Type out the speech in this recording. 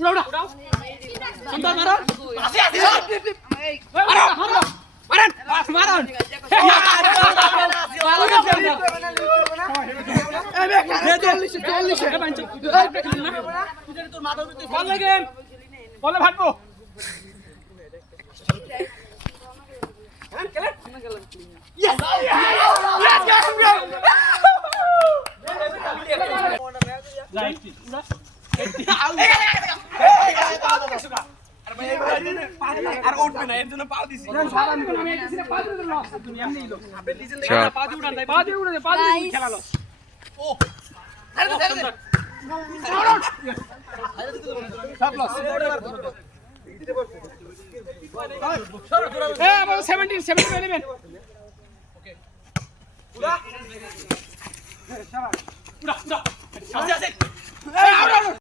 উড়া উড়া সুন্দর মারো আসি আসি মারো মারো মারেন মারুন বলে ভাগবো আর উঠবে না এর জন্য পা দিছি পা দিয়ে উড়ান পা দিয়ে উড়ে পা দিয়ে খেলালো ও সব লস এ আমার 17 11 ওকে উড়া উড়া উড়া আসে আসে